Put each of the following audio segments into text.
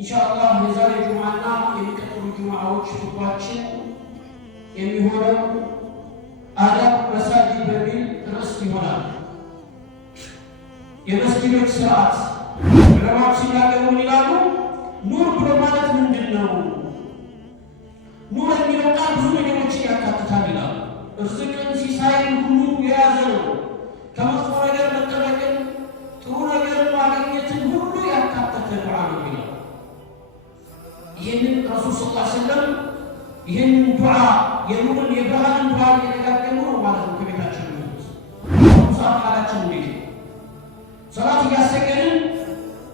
ኢንሻአላህ የዛሬ ጁማና የሚቀጥሉ ጁማዎች ሁላችን የሚሆነው አዳብ መሳጂድ በሚል ርዕስ ይሆናል። የመስጊዶች ስርዓት ዑለማዎች ሲናገሩ ይላሉ፣ ኑር ብሎ ማለት ምንድን ነው? ኑር የሚለው ቃል ብዙ ነገሮችን ያካትታል ይላሉ። ርዝቅን ሲሳይን ሁሉ የያዘ ነው። ከመጥፎ ነገር መጠበቅን፣ ጥሩ ነገር ማግኘትን ሁሉ ያካተተ ዱዓ ነው ይላሉ። ይህንን ረሱል ሰለላሁ ዐለይሂ ወሰለም ይህንን ዱዓ የኑርን የብርሃንን ዱዓ እየተጋገሙ ነው ማለት ነው። ከቤታችን ሰዓት ቃላችን እንዴት ሰላት እያሰገድን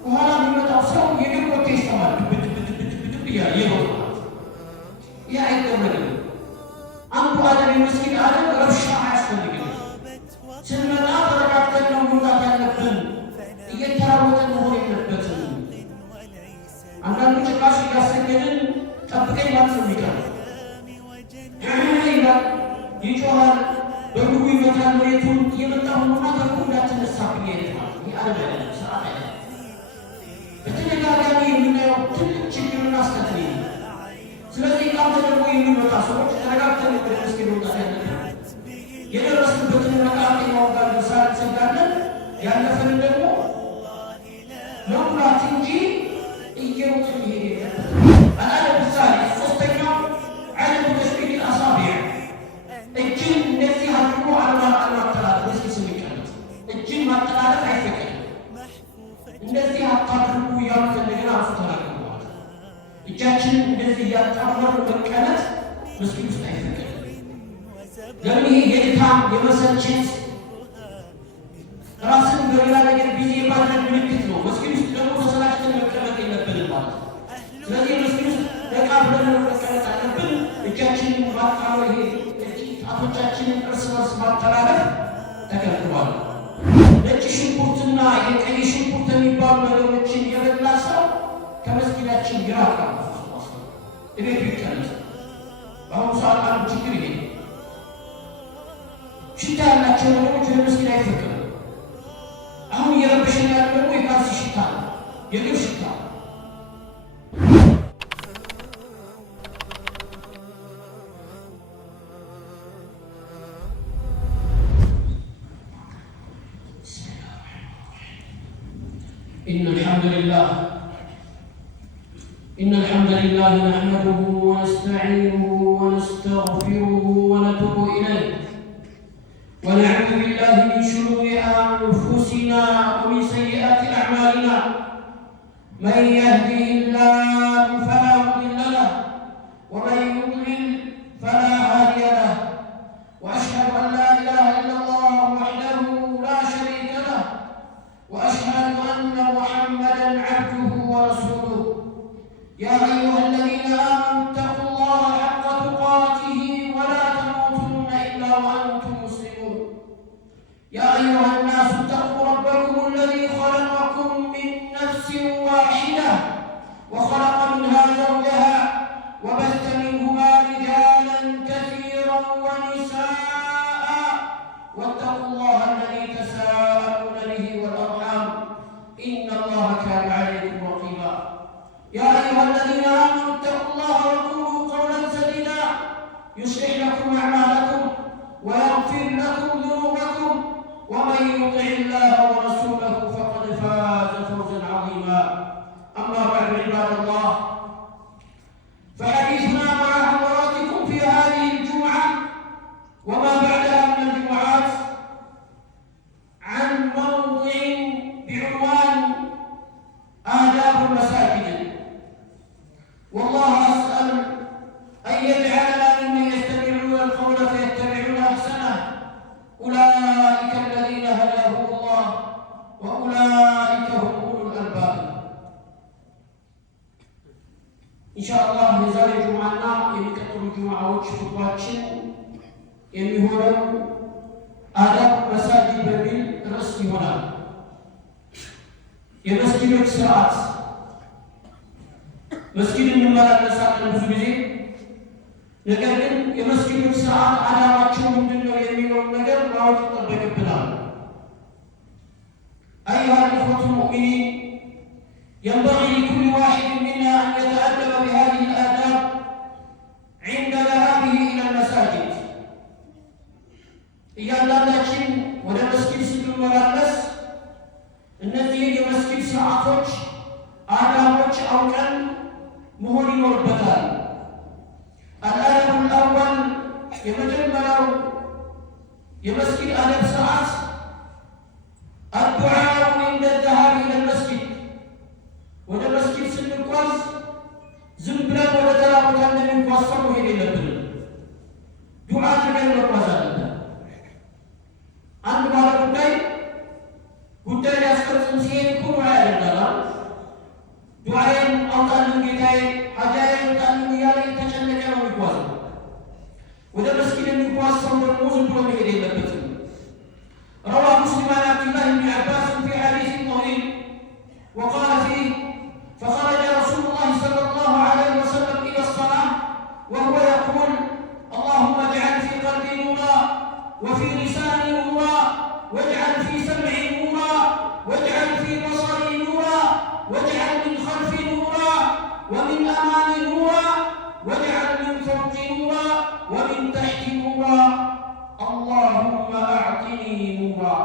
በኋላ የሚመጣው ሰው የግብ ወጥቶ ይሰማል። ብትብትብትብትብ እያለ ይሮጣል። ይህ አይደረግም። አንዱ አደብ የመስጊድ አደብ ረብሻ አያስፈልግም። ስንመጣ ተረጋግተን ነው መውጣት ያለብን። እየተራወጠን መሆን የለበትም። አንዳንዱ ጭራሽ እያሰገድን ጠብቀኝ ማለት ነው የሚቀር ይላል፣ ይጮሃል፣ በእግሩ ይመታል መሬቱን። እየመጣ ሆኖና ተርኩ እንዳትነሳብኝ አይነትማል። ይህ አደብ አይደለም፣ ስርዓት አይደለም። በተደጋጋሚ የምናየው ትልቅ ችግርና አስከትል ነው። ስለዚህ ቃል ተደርጎ የሚመጣ ሰዎች ተረጋግተን ወደ መስጊድ መውጣት ያለብን። የደረስንበትን መቃት የማወጋል መሳል እንሰጋለን። ያለፈንን ደግሞ መሙላት እንጂ እየሩጥን ይሄድ የለበትም። አዳብ ምሳሌ ሶስተኛው ዓለም ተሽቢህ አሳቢዕ፣ እጅን እንደዚህ አድርጎ አለማጠላለፍ። መስጊድ ስንቀመጥ እጅን ማጠላለፍ አይፈቀድም። እንደዚህ አታድርጉ እያሉ እንደገና አርሱ ተናግረዋል። እጃችንን እንደዚህ እያጣመሩ መቀመጥ መስጊድ ውስጥ አይፈቀድም። ለምን? ይሄ የድካም የመሰልቸት ራስን በሌላ ነገር ቢዚ የማድረግ ምልክት ነው። መስጊድ ውስጥ ደግሞ ተሰላችተን መቀመጥ የለብንም ማለት ነው። ስለዚህ መስጊድ ውስጥ ደቃ ብለን መቀመጥ አለብን። እጃችንን ማጣመር፣ ይሄ ጣቶቻችንን እርስ በርስ ማጠላለፍ ተከልክሏል። ነጭ ሽንኩርትና የቀይ ሽንኩርት የሚባሉ ነገሮችን የበላ ሰው ከመስጊዳችን ይራቃል። እቤቱ ይቀመጥ። በአሁኑ ሰዓት አንዱ ችግር ይሄ ሽታ ያላቸው ነገሮች ወደ መስጊድ አይፈቀዱም። አሁን እየረበሸን ያለ ደግሞ የካርሲ ሽታ ነው፣ የግብ ሽታ ነው። إن الحمد لله نحمده ونستعينه ونستغفره ونتوب إليه ونعوذ بالله من شرور أنفسنا ومن سيئات أعمالنا. من يهده الله فلا مضل له ومن يضلل فلا هادي له. وأشهد أن لا إله إلا الله وحده لا شريك له وأشهد أن محمدا عبده ورسوله. يا أيها الذين آمنوا اتقوا الله حق تقاته ولا تموتن إلا وأنتم مسلمون. يا أيها الناس اتقوا ربكم الذي خلقكم من نفس واحدة وخلق منها زوجها وبث منهما رجالا كثيرا ونساء واتقوا الله الذي تساءلون به والأرحام إن الله كان عليكم رقيبا. يا أيها الذين آمنوا اتقوا الله وقولوا قولا سديدا يصلح لكم أعمالكم ويغفر لكم ذنوبكم ومن يطع الله ورسوله فقد فاز فوزا عظيما. أما بعد عباد الله، فحديثنا مع حضراتكم في هذه الجمعة وما بعدها من الجمعات عن موضوع بعنوان آداب المساجد. والله أسأل أن يجعلنا ممن يستمعون القول فيتبعون أحسنه. أولئك الذين هداهم الله وأولئك هم أولو الألباب. إن شاء الله የዛሬ ጁማና የሚቀጥሉ ጁማዎች ሁላችን የሚሆነው አዳብ መሳጂድ በሚል ርዕስ ይሆናል። የመስጊዶች ስርዓት። መስጊድ እንመላለሳለን ብዙ ጊዜ። ነገር ግን የመስጊዶች ስርዓት አዳባቸው ምንድን ነው የሚለውን ነገር ማወቅ ይጠበቅብናል። أيها الإخوة المؤمنين، ينبغي لكل واحد منا አደቦች አውቀን መሆን ይኖርበታል። አልአደቡል አወል የመጀመሪያው የመስጊድ አደብ ስርዓት አዱዓኡ እንደ ዘሃብ ኢለል መስጊድ፣ ወደ መስጊድ ስንጓዝ ዝም ብለን ወደ ተራ ቦታ እንደሚጓዝ ሰው መሄድ የለብንም። ዱዓ አድርገን መጓዝ አለብን። አንድ ባለ ጉዳይ ሊያስፈጽም ሲሄድ እኮ ዱዓ ያደርጋል። ዱዓዬን አውጣልኝ ጌታዬ፣ ሀጃዬን አውጣልኝ እያለ የተጨነቀ ነው የሚጓዘው። ወደ መስጊድ የሚጓዝ ሰው ደግሞ ዝም ብሎ መሄድ የለበትም። روى مسلم عن عبد الله بن عباس في حديث طويل وقال فيه: فخرج رسول الله صلى الله عليه وسلم إلى الصلاة وهو يقول: اللهم اجعل في قلبي نورا وفي لساني نورا واجعل في سمعي نورا واجعل في بصري نورا واجعل من خلفي نورا ومن أمامي نورا واجعل من فوقي نورا ومن تحتي نورا اللهم أعطني نورا.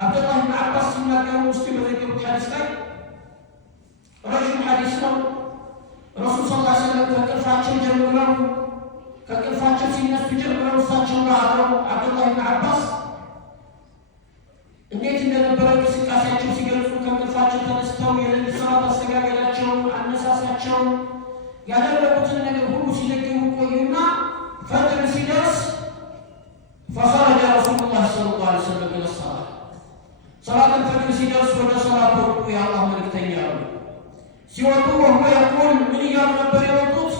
عبد الله بن عباس لما كان مسلم ذكر الحديث رجل حديثه رسول صلى الله عليه وسلم كقرفاتهم جمروا كقرفاتهم ሲነሱ ጀምረው እሳቸው ጋር አብዱላህ ብን አባስ እንዴት እንደነበረ እንቅስቃሴያቸው ሲገልጹ ከቅርፋቸው ተነስተው የሌሊት ሰላት አስተጋገዳቸው፣ አነሳሳቸው ያደረጉትን ነገር ሁሉ ሲዘግቡ ቆዩና ፈጅር ሲደርስ فخرج رسول الله صلى الله عليه وسلم إلى الصلاة صلاة الفجر ሲደርስ ወደ ሰላት ወጡ። የአላህ መልእክተኛ ሲወጡ وهو يقول ምን እያሉ ነበር የወጡት?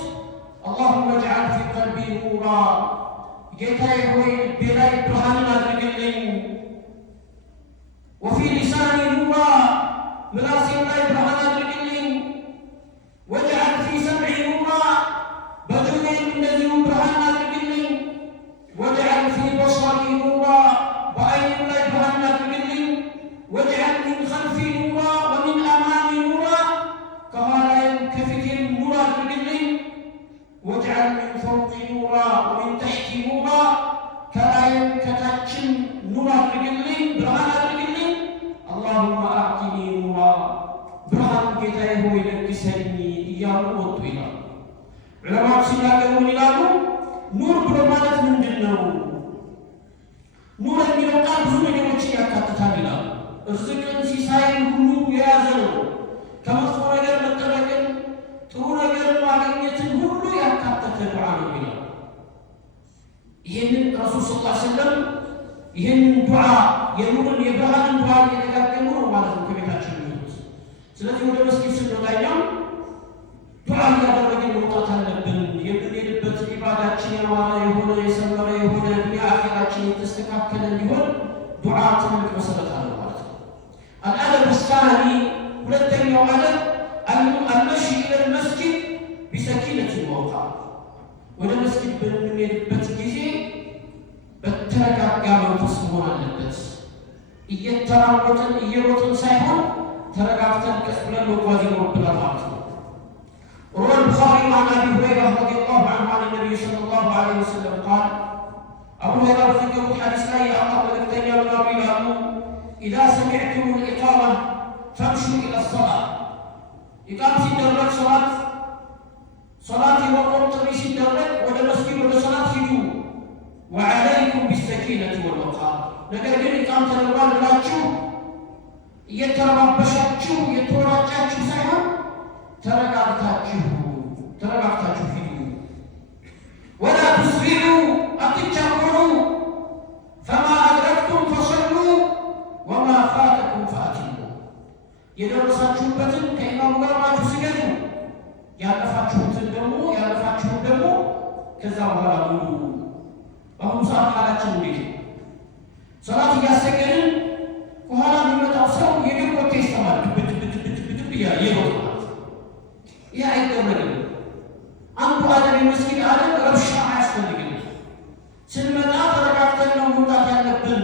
اللهم اجعل في قلبي نورا ጌታዬ ሆይ ልቤ ላይ ብርሃንን አድርግልኝ። وفي لساني نورا ምላሴ ላይ ብርሃን አድርግልኝ። واجعل في سمعي نورا በጆሮዬም እንደዚሁ ብርሃን አድርግልኝ። واجعل في بصري نورا በዓይኔም ላይ ብርሃን አድርግልኝ። واجعل من خلفي نورا ومن أمامي نورا ከኋላዬም ከፊቴም ኑር አድርግልኝ። واجعل من فوقي نورا ومن تحتي نورا ከላይም ከታችም ኑር አድርግልኝ፣ ብርሃን አድርግልኝ። اللهم أعطني نورا ብርሃን ጌታዬ ሆይ ለግሰኝ እያሉ ወጡ ይላሉ። ዑለማዎች ሲናገሩ ምን ይላሉ? ኑር ብሎ ማለት ምንድን ነው? ኑር የሚለው ቃል ብዙ ነገሮችን ያካትታል ይላሉ። እርዝቅን ሲሳይን ሁሉ የያዘ ነው። ከመጥፎ ነገር መጠበቅን፣ ጥሩ ነገር ማግኘትን ሁሉ ያካተተ ዱዓ ነው ይላሉ። ይህንን ረሱል ሰለላሁ ዐለይሂ ወሰለም ይህንን ዱዓ የኑርን የብርሃንን ዱዓ እየደጋገሙ ነው ማለት ነው ከቤታችን የሚሉት። ስለዚህ ወደ መስጊድ ስንወጣኛው ዱዓ እያደረግን መውጣት አለብን። የምንሄድበት ኢባዳችን ያማረ የሆነ የሰመረ የሆነ ዱንያ አኺራችን የተስተካከለ እንዲሆን ዱዓ ትልቅ መሰረት አለው ማለት ነው። አልአደብ ሳኒ ሁለተኛው አደብ አልመሺ ኢለል መስጂድ ቢሰኪነት ወውቃ ወደ መስጊድ በምንሄድበት ጊዜ በተረጋጋ መንፈስ መሆን አለበት። እየተራወጥን እየሮጥን ሳይሆን ተረጋግተን ቀስ ብለን መጓዝ ይኖርብናል ማለት ነው። روى البخاري عن ابي هريره رضي الله عنه عن النبي صلى الله عليه وسلم قال: ابو هريره ذكر الحديث لا يعقب الدنيا ولا اذا سمعتم الاقامه فامشوا الى الصلاه. اقامه الدرجه صلاه وقت تريش الدرجه ولا مسجد ولا صلاه هدوء وعليكم بالسكينه والوقار. ነገር ግን ኢቃም ተደርጓል ብላችሁ እየተረባበሻችሁ እየተወራጫችሁ ሳይሆን ተረጋግታችሁ ሂዱ። ወላ ትስሪዑ አትቸኩሉ። ፈማ አድረክቱም ፈሰሉ ወማ ፋተኩም ፈአቲሙ። የደረሳችሁበትን ከኢማሙ ጋር አብራችሁ ስገዱ፣ ያለፋችሁትን ደግሞ ከዛ በኋላ ሙሉ። በአሁኑ ሰዓት ሀላችን እንዴት ነው? ሰላት እያሰገድን ከኋላ የሚመጣው ሰው የእግር ኮቴ ይሰማል። ብትብትብትብትብ እያለ ይሮጣል። ይህ አይደረግም። አንዱ አደብ የመስጊድ አደብ ረብሻ አያስፈልግም። ስንመጣ ተረጋግተን ነው መውጣት ያለብን።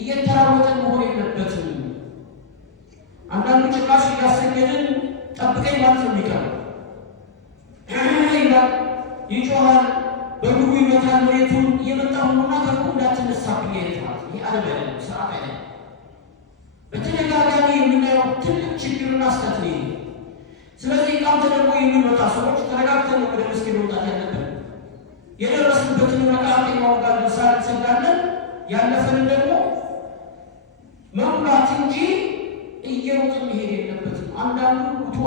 እየተራወጥን መሆን የለበትም። አንዳንዱ ጭቃሽ እያሰገድን ጠብቀኝ ማለት ነው የሚቀረው ይላል፣ ይጮሃል፣ በእግሩ ይመታል መሬቱን። እየመጣ ሆኖና ከርቁ እንዳትነሳብኝ አይነት ማለት ይህ አደብ አይደለም፣ ስርዓት አይደለም። በተደጋጋሚ የምናየው ትልቅ ችግርና ስህተት ነው። ስለዚህ ቃም ተደርጎ የሚመጣ ሰዎች ተረጋግተን ወደ መስጊድ መውጣት ያለብን። የደረስንበትን መቃብር ማውጣት ለሳል ሰጋለን ያለፈን ደግሞ መሙላት እንጂ እየሮጥ መሄድ የለበትም። አንዳንዱ ውጡ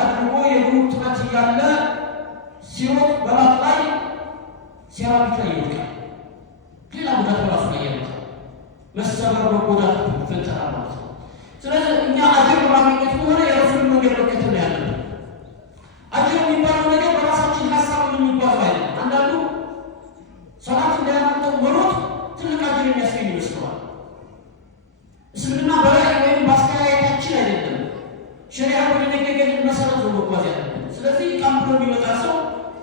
አድርጎ የእግሩ ጥረት እያለ ሲሮጥ በራት ላይ ሲያራቢት ላይ ይወድቃል። ሌላ ጉዳት በራሱ ላይ ያመጣል። መሰበር በጎዳት ይፈጠራል ማለት ነው። ስለዚህ እኛ አጅር በማግኘት ከሆነ የረሱልን መንገድ መከተል ያለብን። አጅር የሚባለው ነገር በራሳችን ሀሳብ የሚጓዙ አይደለም። አንዳንዱ ሰላት እንዳያመልጠው መሮጥ ትልቅ አጅር የሚያስገኝ ይመስለዋል። እስልምና በራእይ ወይም በአስተያየታችን አይደለም፣ ሸሪዓ በደነገገልን መሰረት ነው መጓዝ ያለብን። ስለዚህ ቃም ብሎ የሚመጣ ሰው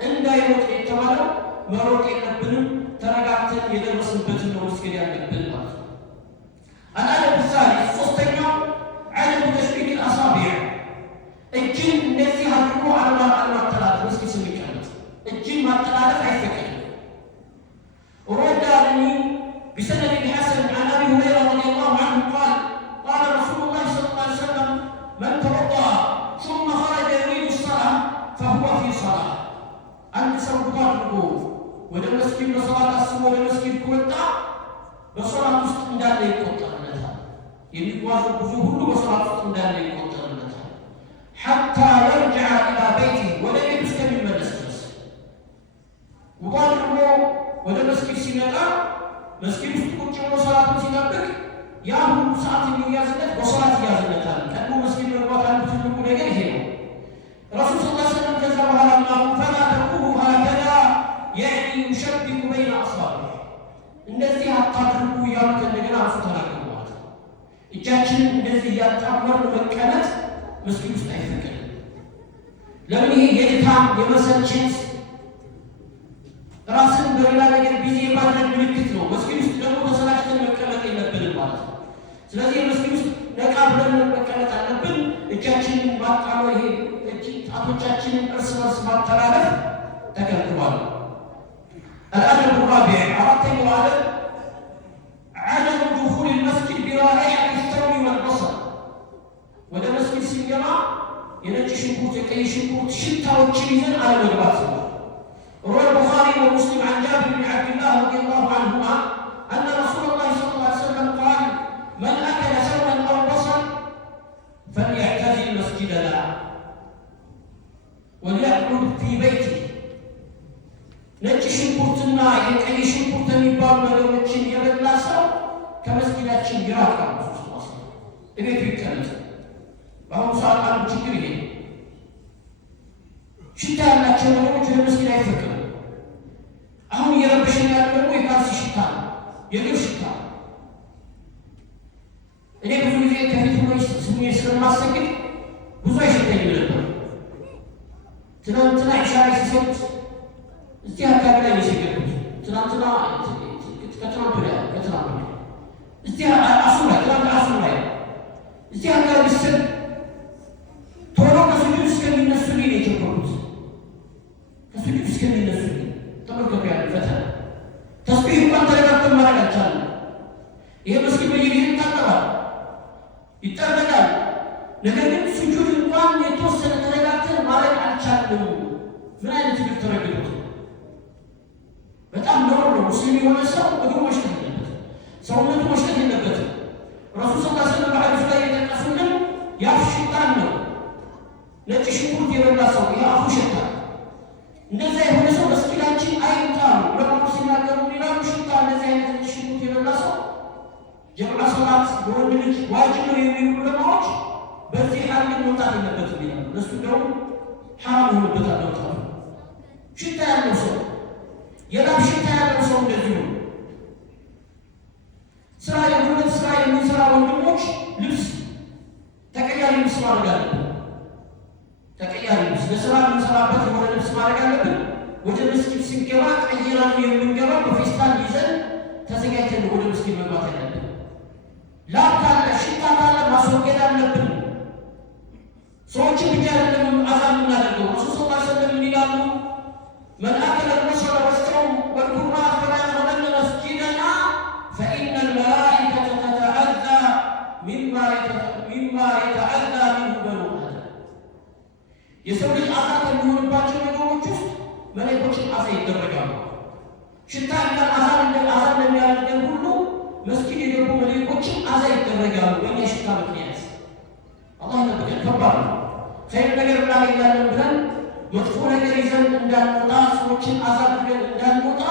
እንዳይሮጥ የተባለው መሮጥ የለብንም። ተረጋግተን የደረስንበትን ነው መስገድ ያለብን ማለት ነው። الأدب الثالث ሶስተኛው عدم تشبيك الأصابع እጅን እንደዚህ አድርጎ አለማጠላለፍ እስኪ ስንቀመጥ እጅን ማጠላለፍ አይፈቀድም። وردني بسند حسن عن أبي هريرة رضي الله عنه قال قال رسول الله صلى الله عليه وسلم من توضأ ثم خرج يريد الصلاة فهو في صلاة أنت سوف تقول ወደ መስጊድ በሰላት አስቦ ወደ መስጊድ ከወጣ በሰላት ውስጥ እንዳለ ይቆጠርለታል። የሚጓዙ ብዙ ሁሉ በሰላት ውስጥ እንዳለ ይቆጠርለታል። حتى يرجع إلى بيته ወደ ቤቱ እስከሚመለስ ድረስ ውጣ ደግሞ ወደ መስጊድ ሲመጣ መስጊድ ውስጥ ቁጭ ብሎ ሰላቱን ሲጠብቅ ያ ሁሉ ሰዓት የሚያዝለት በሰላት ይያዝለታል። ቀድሞ መስጊድ መግባት አንዱ ትልቁ ነገር ይሄ ነው። ረሱል ሰለላሁ ዐለይሂ ወሰለም ከዛ በኋላ ፈላ ተቁሉ ሀከዛ يعني يشبك بين أصابعه እንደዚህ አታድርጉ እያሉ እንደገና አፉ ተናገሩ ማለት ነው። እጃችንን እንደዚህ እያጣመርን መቀመጥ መስጊድ ውስጥ አይፈቀድም። ለምን? ይሄ የድካም የመሰልቸት ራስን በሌላ ነገር ቢዚ የማድረግ ምልክት ነው። መስጊድ ውስጥ ደግሞ ተሰላችተን መቀመጥ የለብንም ማለት ነው። ስለዚህ የመስጊድ ውስጥ ነቃ ብለን መቀመጥ አለብን። እጃችንን ማጣመር፣ ይሄ እጅ ጣቶቻችንን እርስ በርስ ማተላለፍ ተከልክሏል። الأدب الرابع أردت وعدم عدم دخول المسجد برائحة الثوم والبصل وده مسجد سنجرة ينجي شنكوت كي شنكوت شتى وتشيزن على الوجبات. روى البخاري ومسلم عن جابر بن عبد الله رضي الله عنهما أن رسول الله صلى الله عليه وسلم قال من أكل ثوما أو بصل فليعتزل مسجدنا وليأكل في بيته ነጭ ሽንኩርትና የቀይ ሽንኩርት የሚባሉ ነገሮችን የበላ ሰው ከመስጊዳችን ይራቃል። እቤቱ ይቀመጥ። በአሁኑ ሰዓት አንዱ ችግር ይሄ ሽታ ያላቸው ነገሮች ወደ መስጊድ አይፈቀዱም። አሁን እየረበሸን ያለ ደግሞ የካልሲ ሽታ ነው፣ የግብ ሽታ። እኔ ብዙ ጊዜ ከፊት ስሜ ስለማሰግድ ብዙ አይሸተኝም ነበር። ትናንትና ኢሻ ላይ ሲሰግድ እዚህ አካባቢ ላይ የሰገድኩት ትናንትና ከትናንት ወዲያ እዚህ አሱር ላይ ትናንት አሱር ላይ እዚህ አካባቢ ስል ቶሎ ከሱጁድ እስከሚነሱ ነው የቸኮልኩት። ከሱጁድ እስከሚነሱ ተመልከቱ ያለ ፈተና። ተስቢህ እንኳን ተረጋግተን ማድረግ አልቻለም። ይሄ መስጊድ በየጊዜው ይታጠባል፣ ይጠረጋል። ነገር ግን ሱጁድ እንኳን የተወሰነ ተረጋግተን ማድረግ አልቻለም። ምን አይነት ችግር ተረግጦት በጣም ነውር ነው። ሙስሊም የሆነ ሰው እግሩ መሽተት የለበትም፣ ሰውነቱ መሽተት የለበትም። ረሱል ሰለላሁ ዐለይሂ ወሰለም በሐዲስ ላይ የጠቀሱልን የአፍ ሽታን ነው። ነጭ ሽንኩርት የበላ ሰው የአፉ ሽታ፣ እንደዛ የሆነ ሰው መስጊዳችን አይምጣ ነው። ለማቁ ሲናገሩ ሌላው ሽታ እንደዚህ አይነት ነጭ ሽንኩርት የበላ ሰው ጀምዓ ሰላት በወንድ ልጅ ዋጅብ ነው የሚሉ ለማዎች በዚህ ሀል መውጣት የለበትም ይላሉ። እነሱ ደግሞ ሐራም ይሆንበታል መውጣቱ። ሽታ ያለው ሰው የላብ ሽታ ያለው ሰው እንደዚህ ነው። ስራ የጉልበት ስራ የምንሰራ ወንድሞች ልብስ ተቀያሪ ልብስ ማድረግ አለብን። ተቀያሪ ልብስ ለስራ የምንሰራበት የሆነ ልብስ ማድረግ አለብን። ወደ መስጊድ ስንገባ ቀይረን የምንገባ በፌስታል ይዘን ተዘጋጅተን ወደ መስጊድ መግባት ያለብን። ላብ ካለ ሽታ ካለ ማስወገድ አለብን። ሰዎችን ብቻ አይደለም አዛን የምናደርገው። ረሱል ሰለላሁ ዐለይሂ ወሰለም ይላሉ من أكل البصل والثوم والكراث فلا يقربن مسجدنا فإن الملائكة تتأذى مما يتأذى منه بنو آدم يسوي الأذى كمهون باجر يقوم جست ملائكة الأذى يدرجون شتى إن الأذى لم يقولوا مسكين يقوم ملائكة الأذى يدرجون وين يشتى بكنياس الله يتبقى كبار خير ነገር እናገኛለን ብለን መጥፎ ነገር ይዘን እንዳንወጣ ሰዎችን አሳድገን እንዳንወጣ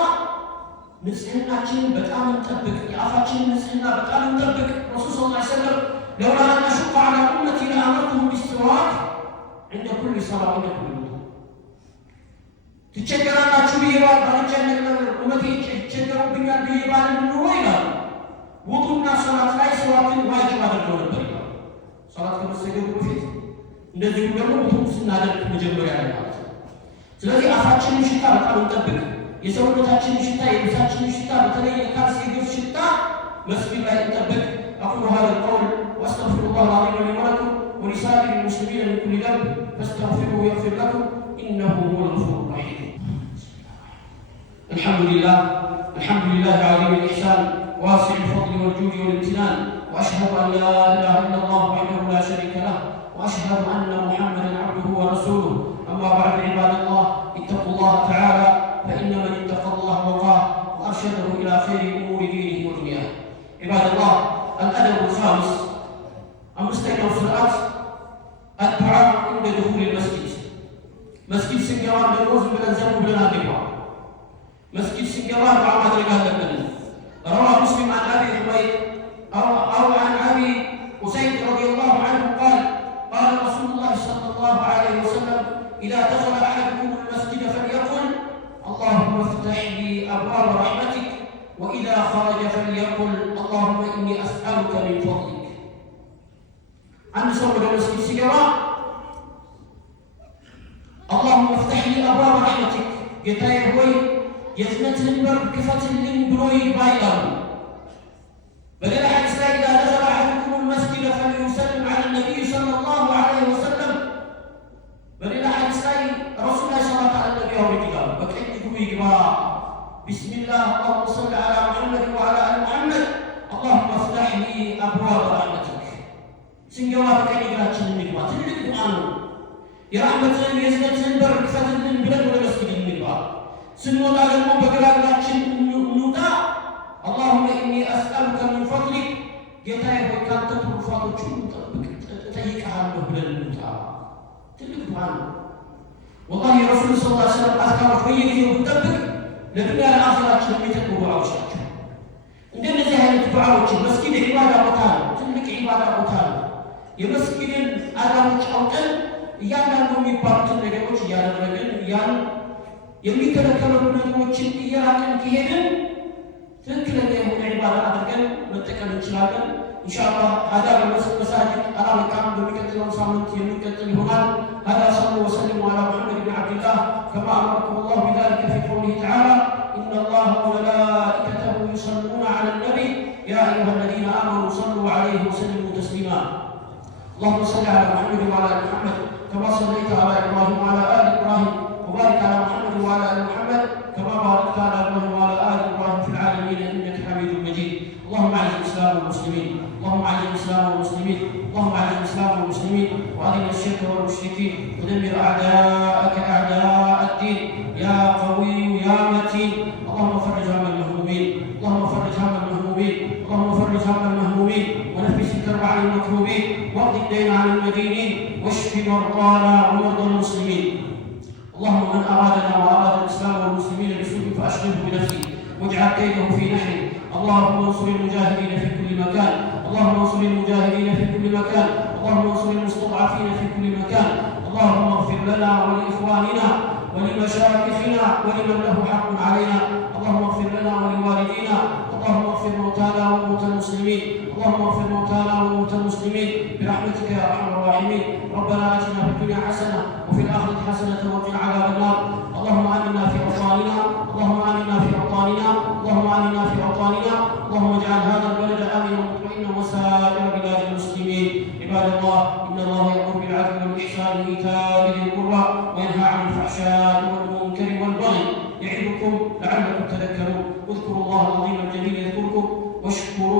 ንጽህናችንን በጣም እንጠብቅ። የአፋችንን ንጽህና በጣም እንጠብቅ። ረሱል ሰለላሁ ዐለይሂ ወሰለም ለውላ አን አሹቀ ዐላ ኡመቲ ለአመርቱሁም ቢስዋክ ዐንደ ኩሊ ሰላዋ ዐንደ ኩሊ ውዱእ ትቸገራላችሁ ብዬ ባልጨነቅ ነበር ኡመቴ ይቸገሩብኛል ብዬ ባልን ኑሮ ይላሉ ውዱእና ሰላት ላይ ሰዋትን ዋጅብ አድርገው ነበር ይላሉ። ሰላት ከመሰገዱ በፊት እንደዚሁም ደግሞ ውዱእ ስናደርግ መጀመሪያ ላይ ማለት ነው። ስለዚህ አፋችንን ሽታ በጣም እንጠብቅ። የሰውነታችንን ሽታ የልብሳችንን ሽታ በተለይ የካልሲ የግፍ ሽታ መስጊድ ላይ እንጠብቅ። أقول هذا القول وأستغفر الله العظيم لي ولكم ولسائر المسلمين من كل ذنب فاستغفروه يغفر لكم إنه هو الغفور الرحيم. الحمد لله عظيم الإحسان واسع الفضل والجود والامتنان وأشهد أن لا إله إلا الله وحده لا شريك له وأشهد أن محمدا عبده ورسوله. أما بعد عباد الله اتقوا الله تعالى فإن من اتقى الله وقاه وأرشده إلى خير أمور دينه ودنياه. عباد الله الأدب الخامس أمستيقظ الصلاة الدعاء عند دخول المسجد. مسجد سنجوان للروز من الزمن بلنا بيوا مسجد سنجوان دعاء مدرقة لبنان. روى مسلم عن أبي حميد أو عن أبي أسيد رضي الله عنه قال قال رسول الله صلى الله عليه وسلم إذا دخل أحدكم المسجد فليقل اللهم افتح لي أبواب رحمتك وإذا خرج فليقل اللهم إني أسألك من فضلك. عند صوم المسجد سيرا اللهم افتح لي أبواب رحمتك يتاي هوي يزمت البر كفة من بروي بايلر بدل حديث إذا دخل أحدكم المسجد فليسلم على النبي صلى الله عليه وسلم بدل حديث رسول الله صلى الله عليه وسلم بكأنكم يجمع بسم الله اللهم صل على محمد وعلى آل محمد اللهم افتح لي أبواب رحمتك. سنجواب كلماتنا النجوى تلك دعاء يا رحمتنا يزدتن بركفتن بلد المسجد النجوى سنوضع لهم بقراءاتنا نوضع اللهم إني أسألك من فضلك يتاي وكان تطلب فضلك تهيك عنه بلد النجوى تلك دعاء. والله رسول صلى الله عليه وسلم أذكر فيه وتطبق ለዱንያ ለአኺራችን የሚጠቅሙ ዱዓዎች ናቸው። እንደነዚህ አይነት ዱዓዎች መስጊድ ኢባዳ ቦታ ነው፣ ትልቅ ኢባዳ ቦታ ነው። የመስጊድን አዳቦች አውቀን እያንዳንዱ የሚባሉትን ነገሮች እያደረግን የሚከለከሉ ነገሮችን እየራቅን ከሄድን ትክክለኛ የሆነ ኢባዳ አድርገን መጠቀም እንችላለን። ኢንሻአላህ አዳብ መሳጅድ አላበቃም፣ በሚቀጥለው ሳምንት የሚቀጥል ይሆናል። هذا صلوا وسلموا على محمد بن عبد الله كما أمركم الله بذلك في قوله تعالى إن الله وملائكته يصلون على النبي يا أيها الذين آمنوا صلوا عليه وسلموا تسليما. اللهم صل على محمد وعلى آل محمد كما صليت على إبراهيم وعلى آل إبراهيم وبارك على محمد وعلى آل محمد كما باركت على إبراهيم وعلى آل إبراهيم في العالمين إنك حميد مجيد. اللهم أعز الإسلام والمسلمين اللهم أعز الإسلام والمسلمين اللهم أعز الإسلام والمسلمين وأذل الشرك والمشركين ودمر أعداءك أعداء الدين يا قوي يا متين. اللهم فرج هم المهمومين اللهم فرج هم المهمومين اللهم فرج هم المهمومين ونفس الكرب عن المكروبين واقض الدين عن المدينين واشف مرضانا ومرضى المسلمين. اللهم من أرادنا وأراد الإسلام والمسلمين بسوء فأشغله بنفسه واجعل كيده في نحره. اللهم انصر المجاهدين في كل مكان اللهم انصر المجاهدين في كل مكان اللهم انصر المستضعفين في كل مكان. اللهم اغفر لنا ولإخواننا ولمشايخنا ولمن له حق علينا. اللهم اغفر لنا ولوالدينا اللهم اغفر موتانا وموتى المسلمين اللهم اغفر موتانا وموتى المسلمين برحمتك يا أرحم الراحمين. ربنا آتنا في الدنيا حسنة وفي الآخرة حسنة وقنا عذاب النار. اللهم آمنا في أوطاننا اللهم آمنا في أوطاننا اللهم آمنا في أوطاننا اللهم اجعل هذا البلد آمنا مطمئنا وسائر بلاد المسلمين. عباد الله إن الله يأمر بالعدل والإحسان وإيتاء ذي القربى وينهى عن الفحشاء والمنكر والبغي يعظكم لعلكم تذكرون. اذكروا الله العظيم الجليل يذكركم واشكروا